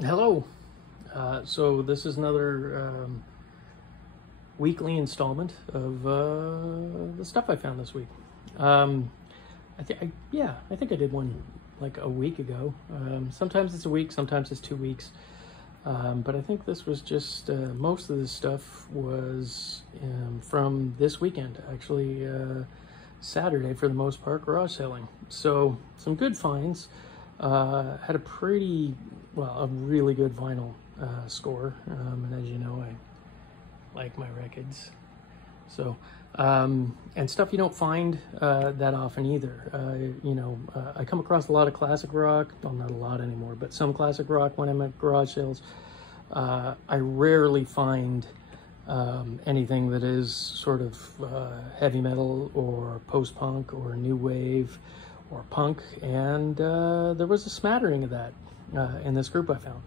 Hello. So this is another weekly installment of the stuff I found this week. I think I did one like a week ago. Sometimes it's a week, sometimes it's 2 weeks. But I think this was just, most of this stuff was from this weekend, actually Saturday for the most part, garage selling. So some good finds. Had a really good vinyl score, and as you know, I like my records. So, and stuff you don't find that often either. I come across a lot of classic rock, well, not a lot anymore, but some classic rock when I'm at garage sales. I rarely find anything that is sort of heavy metal or post-punk or new wave or punk, and there was a smattering of that in this group I found.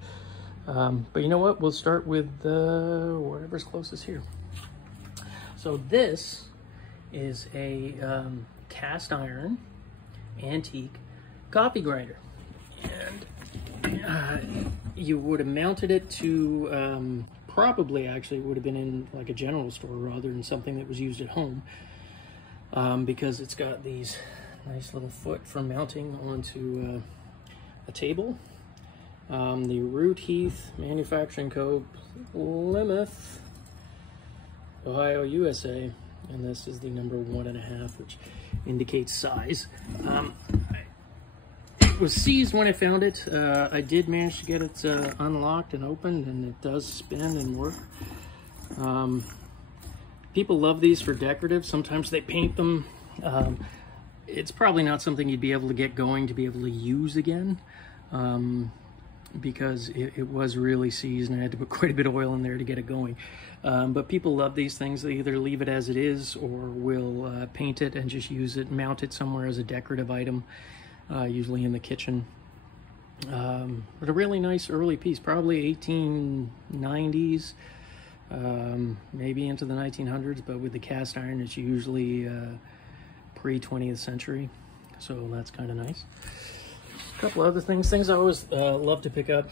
But you know what? We'll start with whatever's closest here. So this is a cast iron antique coffee grinder, and you would have mounted it to probably actually it would have been in like a general store rather than something that was used at home, because it's got these nice little foot for mounting onto a table. The Root Heath manufacturing code Plymouth, Ohio, USA, and this is the number 1.5, which indicates size. It was seized when I found it. I did manage to get it unlocked and opened, and it does spin and work. People love these for decorative. Sometimes they paint them. It's probably not something you'd be able to get going to be able to use again, because it was really seized and I had to put quite a bit of oil in there to get it going. But people love these things. They either leave it as it is or will paint it and just use it, mount it somewhere as a decorative item, usually in the kitchen. But a really nice early piece, probably 1890s, maybe into the 1900s, but with the cast iron it's usually pre-20th century, so that's kind of nice. A couple other things I always love to pick up.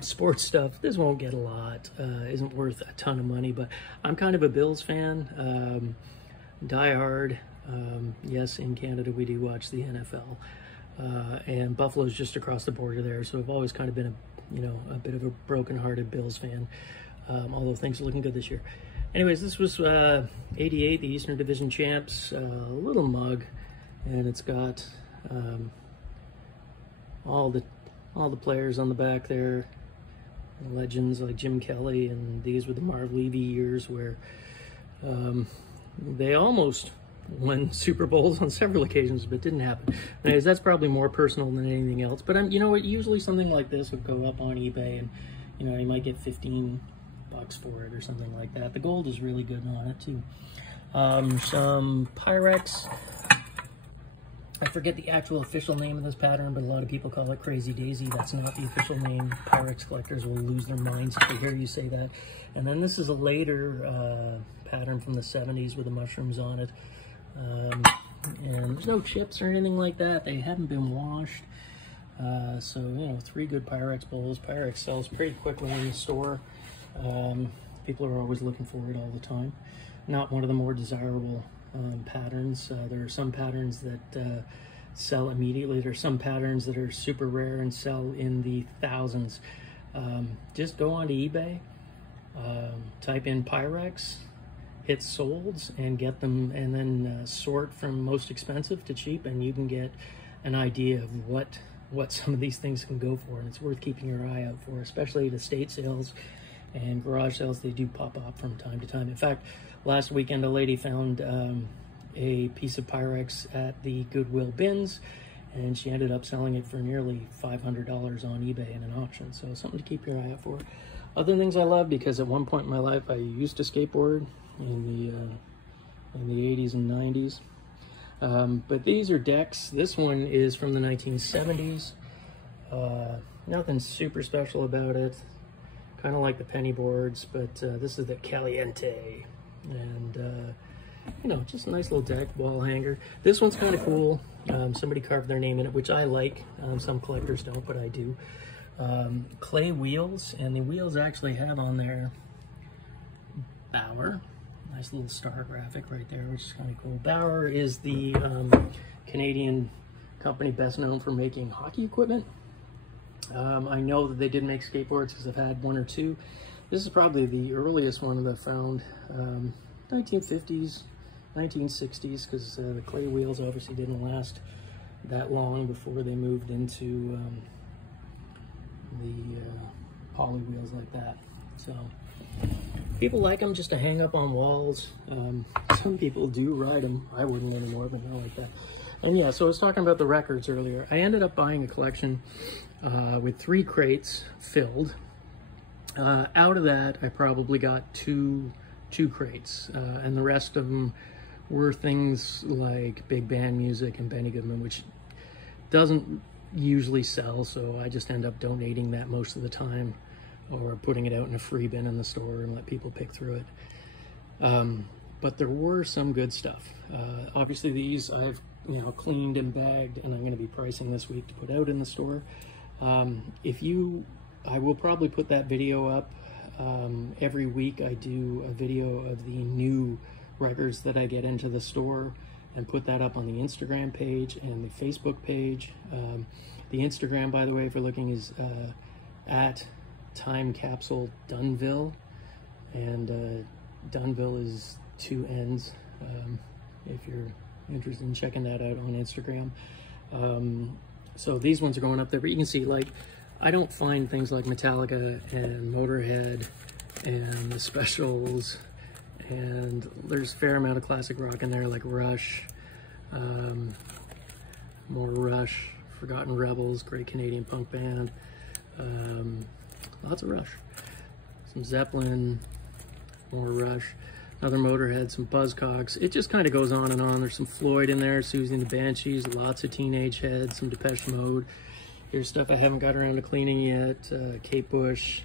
Sports stuff. This won't get a lot, isn't worth a ton of money, but I'm kind of a Bills fan, die hard. Yes, in Canada we do watch the NFL, and Buffalo's just across the border there, so I've always kind of been a bit of a broken-hearted Bills fan, although things are looking good this year. Anyways, this was 88, the Eastern Division champs, little mug, and it's got all the players on the back there, legends like Jim Kelly, and these were the Marv Levy years where they almost won Super Bowls on several occasions, but didn't happen. Anyways, that's probably more personal than anything else, but you know what, usually something like this would go up on eBay, and you might get 15 bucks for it or something like that. The gold is really good on it too. Some Pyrex. I forget the actual official name of this pattern, but a lot of people call it Crazy Daisy. That's not the official name. Pyrex collectors will lose their minds if they hear you say that. And then this is a later pattern from the 70s with the mushrooms on it. And there's no chips or anything like that. They haven't been washed. So, 3 good Pyrex bowls. Pyrex sells pretty quickly in the store. People are always looking for it all the time. Not one of the more desirable patterns. There are some patterns that sell immediately. There are some patterns that are super rare and sell in the thousands. Just go onto eBay, type in Pyrex, hit solds, and get them, and then sort from most expensive to cheap, and you can get an idea of what some of these things can go for, and it's worth keeping your eye out for, especially at estate sales and garage sales. They do pop up from time to time. In fact, last weekend a lady found a piece of Pyrex at the Goodwill bins, and she ended up selling it for nearly $500 on eBay in an auction. So something to keep your eye out for. Other things I love, because at one point in my life I used to skateboard in the 80s and 90s. But these are decks. This one is from the 1970s. Nothing super special about it. Kind of like the penny boards, but this is the Caliente, and just a nice little deck, wall hanger. This one's kind of cool. Somebody carved their name in it, which I like. Some collectors don't, but I do. clay wheels, and the wheels actually have on there Bauer. Nice little star graphic right there, which is kind of cool. Bauer is the Canadian company best known for making hockey equipment. I know that they did make skateboards because I've had one or two. This is probably the earliest one that I found, 1950s, 1960s, because the clay wheels obviously didn't last that long before they moved into the poly wheels like that. So people like them just to hang up on walls. Some people do ride them. I wouldn't anymore, but not like that. And yeah, so I was talking about the records earlier. I ended up buying a collection with 3 crates filled. Out of that, I probably got two crates, and the rest of them were things like big band music and Benny Goodman, which doesn't usually sell, so I just end up donating that most of the time, or putting it out in a free bin in the store and let people pick through it. But there were some good stuff. Obviously these I've cleaned and bagged, and I'm going to be pricing this week to put out in the store. I will probably put that video up. Every week I do a video of the new records that I get into the store, and put that up on the Instagram page and the Facebook page. The Instagram, by the way, if you're looking, is at Time Capsule Dunville, and Dunville is 2 N's, if you're interested in checking that out on Instagram. So these ones are going up there, but you can see, like, I don't find things like Metallica and Motorhead and the Specials, and there's a fair amount of classic rock in there, like Rush, more Rush, Forgotten Rebels, great Canadian punk band, lots of Rush, some Zeppelin, more Rush, another Motorhead, some Buzzcocks. It just kind of goes on and on. There's some Floyd in there, Susie and the Banshees, lots of Teenage Head, some Depeche Mode. Here's stuff I haven't got around to cleaning yet, Kate Bush,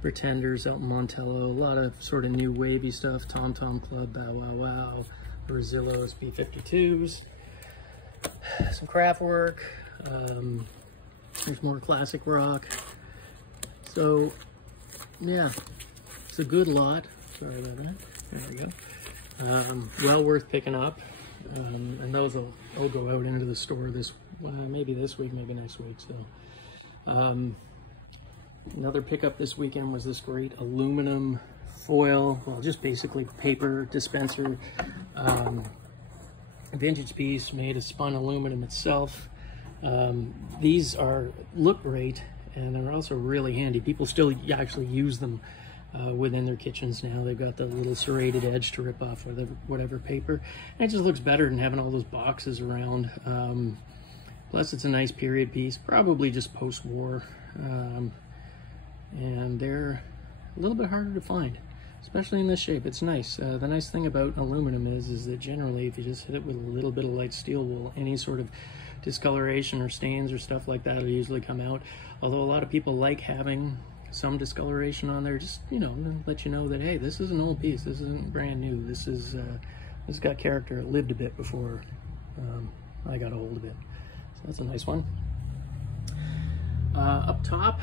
Pretenders, Elton Montello, a lot of sort of new wavy stuff, Tom Tom Club, Bow Wow Wow, Brazillos, B-52s, some Kraftwerk, there's more classic rock. So yeah, it's a good lot. Sorry about that. There we go. Well worth picking up, and those will go out into the store maybe this week, maybe next week. So another pickup this weekend was this great aluminum foil, well, just basically paper dispenser, vintage piece made of spun aluminum itself. These look great, and they're also really handy. People still actually use them within their kitchens now. They've got the little serrated edge to rip off whatever paper, and it just looks better than having all those boxes around. Plus it's a nice period piece, probably just post-war, and they're a little bit harder to find, especially in this shape. It's nice. The nice thing about aluminum is that generally if you just hit it with a little bit of light steel wool, any sort of discoloration or stains or stuff like that will usually come out. Although a lot of people like having some discoloration on there, just to let you know that, hey, this is an old piece, this isn't brand new, this has got character, it lived a bit before I got a hold of it. So that's a nice one. Up top,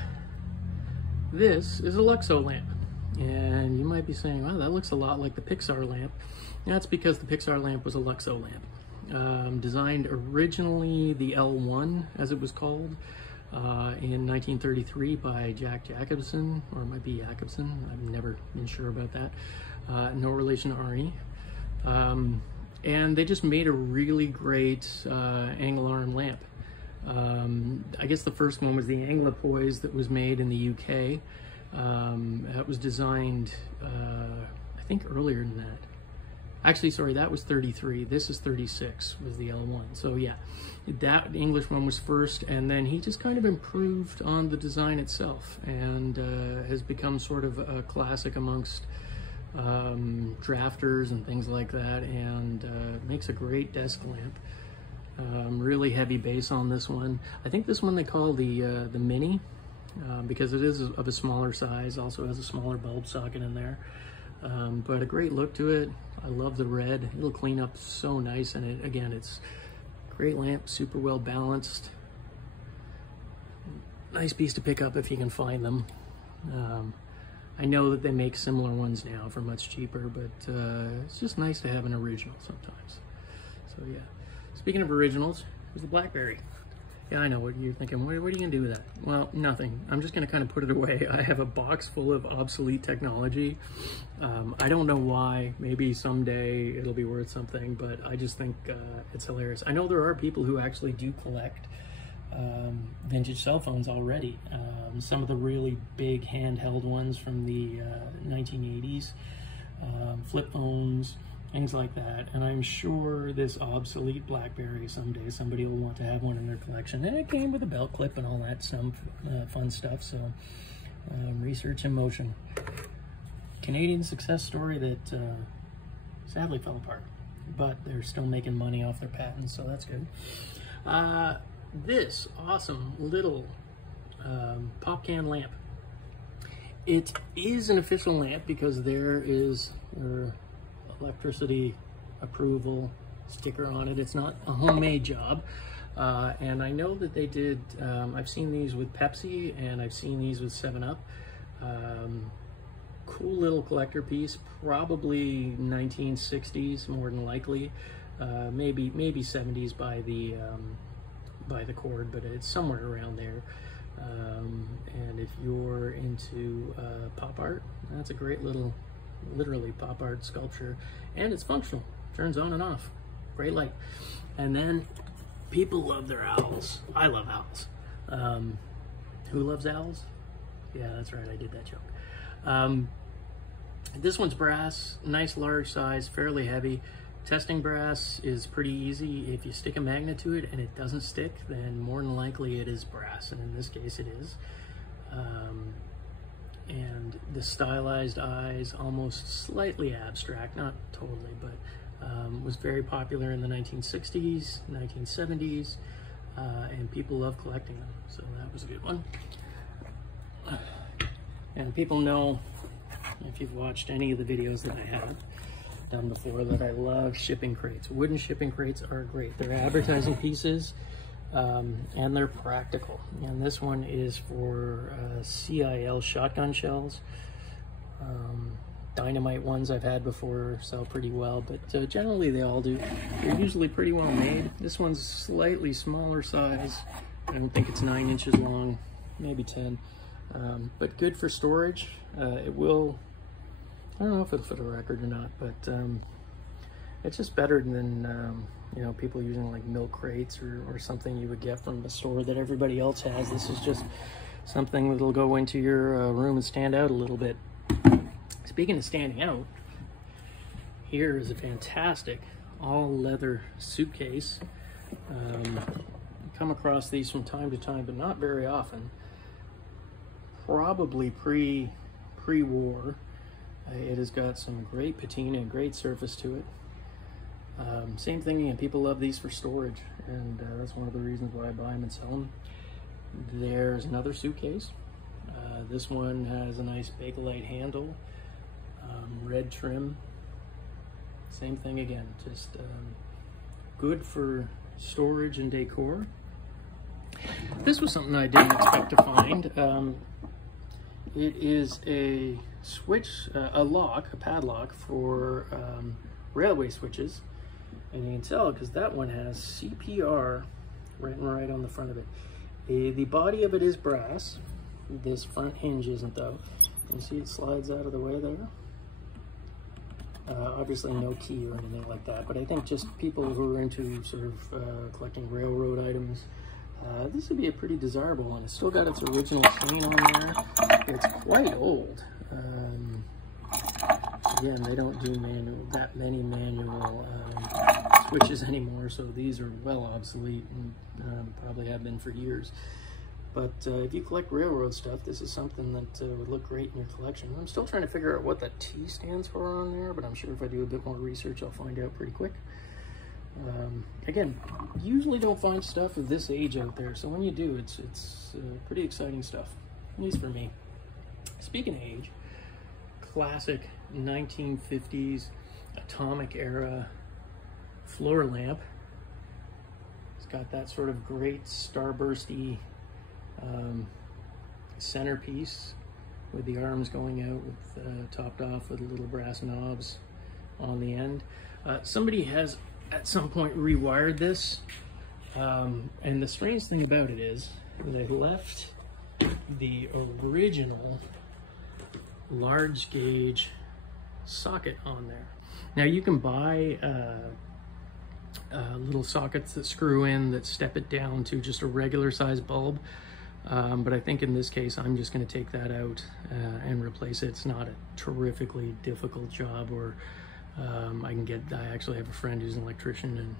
this is a Luxo lamp, and you might be saying, wow, that looks a lot like the Pixar lamp. That's because the Pixar lamp was a Luxo lamp, designed originally the L1 as it was called, in 1933 by Jack Jacobson, or it might be Jacobson, I've never been sure about that, no relation to Arnie. And they just made a really great angle arm lamp. I guess the first one was the Anglopoise that was made in the UK. That was designed, I think, earlier than that. Actually, sorry, that was 33. This is 36, was the L1. So yeah, that English one was first, and then he just kind of improved on the design itself, and has become sort of a classic amongst drafters and things like that, and makes a great desk lamp. Really heavy base on this one. I think this one they call the Mini, because it is of a smaller size, also has a smaller bulb socket in there. But a great look to it. I love the red. It'll clean up so nice, and again, it's a great lamp, super well balanced. nice piece to pick up if you can find them. I know that they make similar ones now for much cheaper, but it's just nice to have an original sometimes. So yeah, speaking of originals, here's the Blackberry. Yeah, I know what you're thinking. What are you gonna do with that? Well, nothing. I'm just gonna kind of put it away. I have a box full of obsolete technology. I don't know why. Maybe someday it'll be worth something, but I just think it's hilarious. I know there are people who actually do collect vintage cell phones already. Some of the really big handheld ones from the 1980s, flip phones, things like that. And I'm sure this obsolete Blackberry, someday somebody will want to have one in their collection. And it came with a belt clip and all that, some fun stuff. So research in motion. Canadian success story that sadly fell apart, but they're still making money off their patents, so that's good. This awesome little pop can lamp. It is an official lamp because there is your electricity approval sticker on it. It's not a homemade job. And I know that they did, I've seen these with Pepsi and I've seen these with 7-Up. Cool little collector piece, probably 1960s more than likely, maybe 70s by the cord, but it's somewhere around there. And if you're into pop art, that's a great little, literally pop art sculpture, and it's functional, turns on and off, great light. And then people love their owls. I love owls. Who loves owls? Yeah, that's right, I did that joke. This one's brass, nice large size, fairly heavy. Testing brass is pretty easy. If you stick a magnet to it and it doesn't stick, then more than likely it is brass, and in this case it is. And the stylized eyes, almost slightly abstract, not totally, but was very popular in the 1960s, 1970s, and people love collecting them, so that was a good one. And people know, if you've watched any of the videos that I have done before, that I love shipping crates. Wooden shipping crates are great. They're advertising pieces, and they're practical. And this one is for CIL shotgun shells. Dynamite ones I've had before sell pretty well, but generally they all do. They're usually pretty well made. This one's slightly smaller size. I don't think it's 9 inches long, maybe 10. But good for storage. It will, I don't know if it'll fit a record or not, but it's just better than you know, people using like milk crates or something you would get from the store that everybody else has. This is just something that'll go into your room and stand out a little bit. Speaking of standing out, here is a fantastic all leather suitcase. Come across these from time to time, but not very often. Probably pre-war. It has got some great patina and great surface to it. Same thing, and people love these for storage, and that's one of the reasons why I buy them and sell them. There's another suitcase. This one has a nice Bakelite handle, red trim. Same thing again, just good for storage and decor. This was something I didn't expect to find. It is a switch, a lock, a padlock for railway switches. And you can tell because that one has CPR written right on the front of it. The body of it is brass. This front hinge isn't though. You can see it slides out of the way there. Obviously no key or anything like that, but I think just people who are into sort of collecting railroad items, this would be a pretty desirable one. It's still got its original chain on there. It's quite old. Again, they don't do that many manual switches anymore, so these are well obsolete and probably have been for years. But if you collect railroad stuff, this is something that would look great in your collection. I'm still trying to figure out what the T stands for on there, but I'm sure if I do a bit more research, I'll find out pretty quick. Again, usually don't find stuff of this age out there, so when you do, it's pretty exciting stuff, at least for me. Speaking of age, classic 1950s atomic era floor lamp. It's got that sort of great starbursty centerpiece with the arms going out, with topped off with little brass knobs on the end. Somebody has at some point rewired this, and the strange thing about it is they left the original large gauge socket on there. Now you can buy little sockets that screw in that step it down to just a regular size bulb, but I think in this case I'm just going to take that out and replace it. It's not a terrifically difficult job, or I actually have a friend who's an electrician and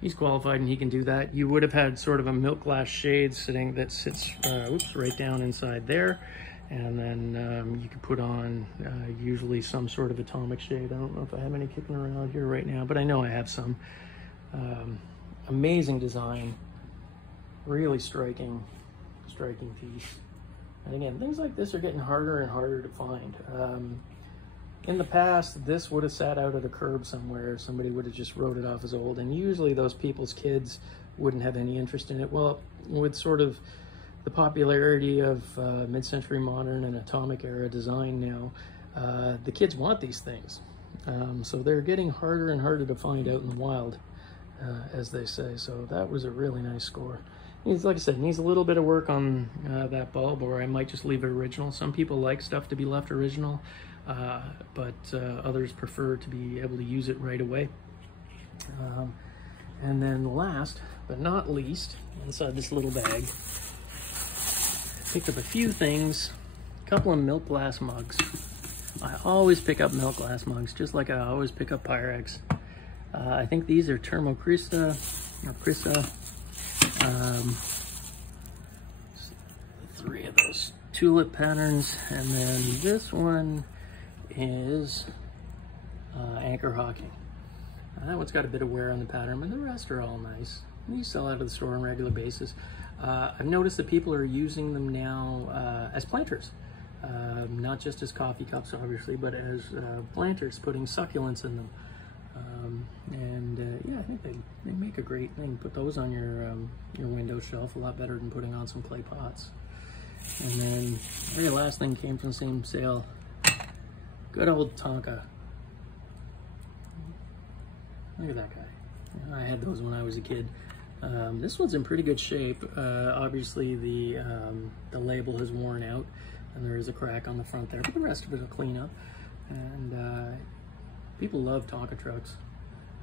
he's qualified and he can do that. You would have had sort of a milk glass shade that sits right down inside there, and then you could put on usually some sort of atomic shade. I don't know if I have any kicking around here right now, but I know I have some. Amazing design, really striking piece. And again, things like this are getting harder and harder to find. In the past, this would have sat out at a curb somewhere. Somebody would have just wrote it off as old, and usually those people's kids wouldn't have any interest in it. Well, with sort of the popularity of mid-century modern and atomic era design now, the kids want these things. So they're getting harder and harder to find out in the wild, as they say. So that was a really nice score. Like I said, needs a little bit of work on that bulb, or I might just leave it original. Some people like stuff to be left original, but others prefer to be able to use it right away. And then last but not least, inside this little bag, picked up a few things, a couple of milk glass mugs. I always pick up milk glass mugs, just like I always pick up Pyrex. I think these are Thermocrista or Crista. Three of those tulip patterns, and then this one is Anchor Hocking. That one's got a bit of wear on the pattern, but the rest are all nice. These sell out of the store on a regular basis. I've noticed that people are using them now as planters. Not just as coffee cups, obviously, but as planters, putting succulents in them. Yeah, I think they make a great thing. Put those on your window shelf, a lot better than putting on some clay pots. And then the very last thing came from the same sale. Good old Tonka. Look at that guy. I had those when I was a kid. This one's in pretty good shape. Obviously the label has worn out and there is a crack on the front there, but the rest of it will clean up. And people love Tonka trucks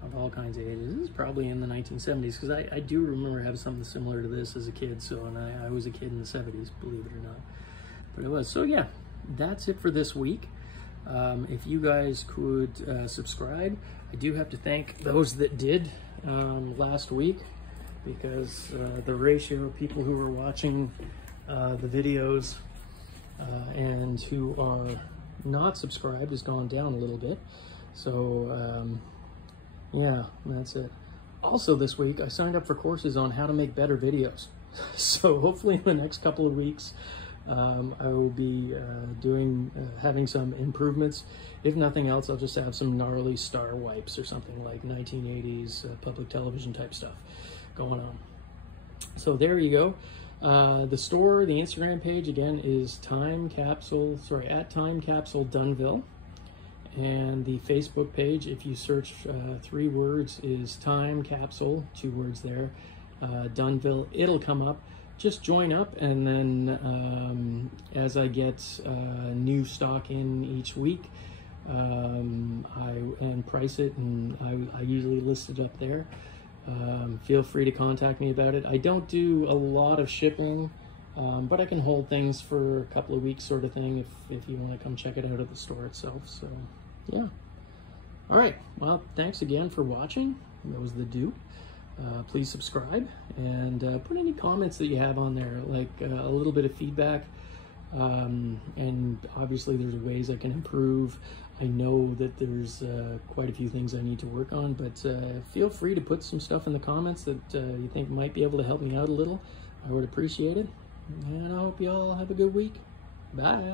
of all kinds of ages. This is probably in the 1970s, because I do remember having something similar to this as a kid. So, and I was a kid in the 70s, believe it or not. But it was. So yeah, that's it for this week. If you guys could subscribe. I do have to thank those that did last week, because the ratio of people who are watching the videos and who are not subscribed has gone down a little bit. So yeah, that's it. Also this week I signed up for courses on how to make better videos. So hopefully in the next couple of weeks I will be having some improvements. If nothing else, I'll just have some gnarly star wipes or something like 1980s public television type stuff going on. So there you go. The store, the Instagram page again is at Time Capsule Dunville. And the Facebook page, if you search 3 words, is Time Capsule, 2 words there, Dunville. It'll come up. Just join up, and then as I get new stock in each week, I price it, and I usually list it up there. Feel free to contact me about it. I don't do a lot of shipping, but I can hold things for a couple of weeks sort of thing if you want to come check it out at the store itself. So yeah. All right, well, thanks again for watching. That was the do. Please subscribe, and put any comments that you have on there, like a little bit of feedback. And obviously there's ways I can improve. I know that there's quite a few things I need to work on, but feel free to put some stuff in the comments that you think might be able to help me out a little. I would appreciate it. And I hope you all have a good week. Bye.